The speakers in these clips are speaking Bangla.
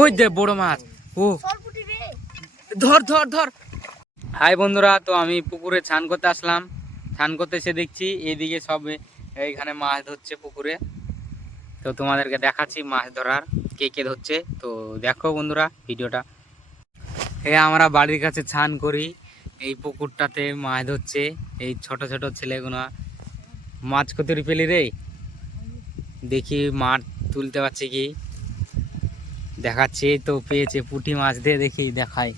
ওই দে বড় মাছ। ও। ধর ধর ধর। হাই বন্ধুরা, তো আমি পুকুরে স্নান করতে আসলাম। স্নান করতে এসে দেখছি এইদিকে সব এইখানে মাছ ধরছে পুকুরে। তো তোমাদেরকে দেখাচ্ছি মাছ ধরার কে কে ধরছে। তো দেখো বন্ধুরা ভিডিওটা। এ, আমরা বাড়ির কাছে স্নান করি। এই পুকুরটাতে মাছ ধরছে। এই ছোট ছোট ছেলেগুলো মাছ কতরি পেলি রে? দেখি মাছ তুলতে পারছি কি? দেখাচ্ছি তো পেয়েছে পুঁটি মাছ দিয়ে দেখি দেখাই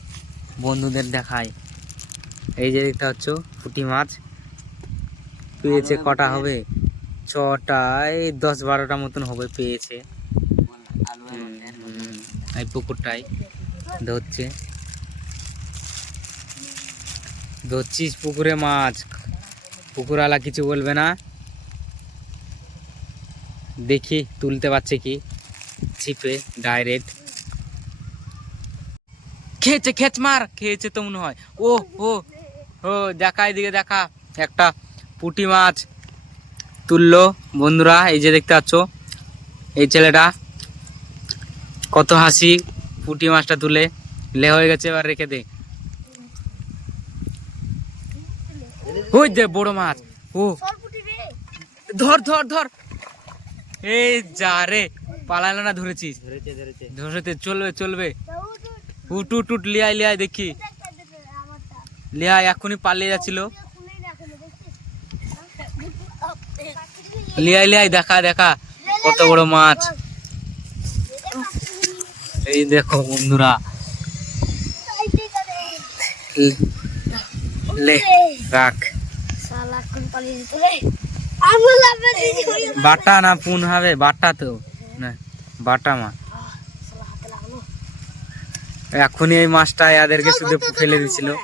বন্ধুদের দেখাই। এই যে দেখতে পাচ্ছ পুঁটি মাছ। পেয়েছে কটা হবে? ছটা এই দশ বারোটা মতন হবে পেয়েছে। এই পুকুরটাই ধরছে। ধরছিস পুকুরে মাছ। পুকুরওয়ালা কিছু বলবে না। দেখি তুলতে পারছে কি? ছিপে ডাইরেক্ট খেয়েছে খেচ মার খেয়েছে তো মনে হয়। ও ও ও দেখা এদিকে দেখা। একটা পুঁটি মাছ তুললো। বন্ধুরা এই যে দেখতে পাচ্ছ এই ছেলেটা কত হাসি পুঁটি মাছটা তুলে। লে হয়ে গেছে এবার রেখে দে। ওই দে বড় মাছ। ও ধর ধর ধর। এই যা রে। পালালো না ধরেছিস? ধরেছে চলবে চলবে। উট উট উট লিয়াই লিয়াই দেখি। লিয়াই এখনই পালিয়ে যাচ্ছিল। লিয়াই লিয়াই দেখা দেখা। কত বড় মাছ। এই দেখো বন্ধুরা। লে রাখ। বাটা না পুন হবে বাটা তো। না বাটা মাছ। এখনই এই মাছটা এদেরকে শুধু ফেলে দিছিল। না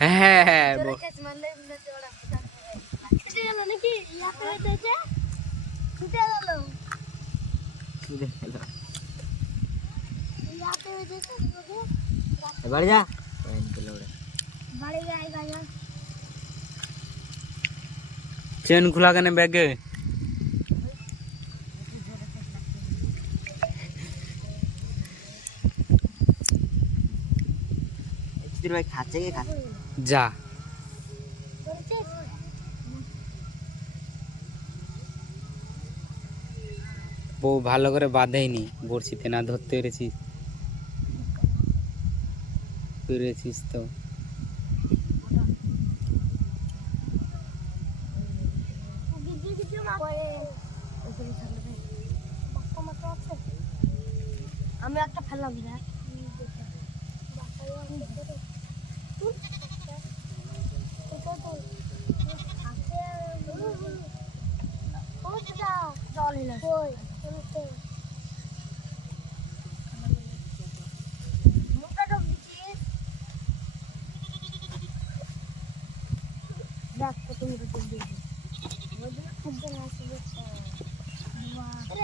হ্যাঁ হ্যাঁ হ্যাঁ ব- কেটে গেল নাকি ইয়া করে দিয়েছে ছুটে গেল ইয়াতে হয়ে গেছে বাড়ি যা বাড়ি গায়ে গায়ে চেন খোলা কেন ব্যাগে ভাই খাচ্ছে কি খাচ্ছে যা ধরেছিস বউ ভালো করে বাঁধেনি বড়শিতে না ধরতে পেরেছিস পেরেছিস তো। আমি একটা ফেললাম রে জল так потім розіб'ємо. Один раз випало. Два.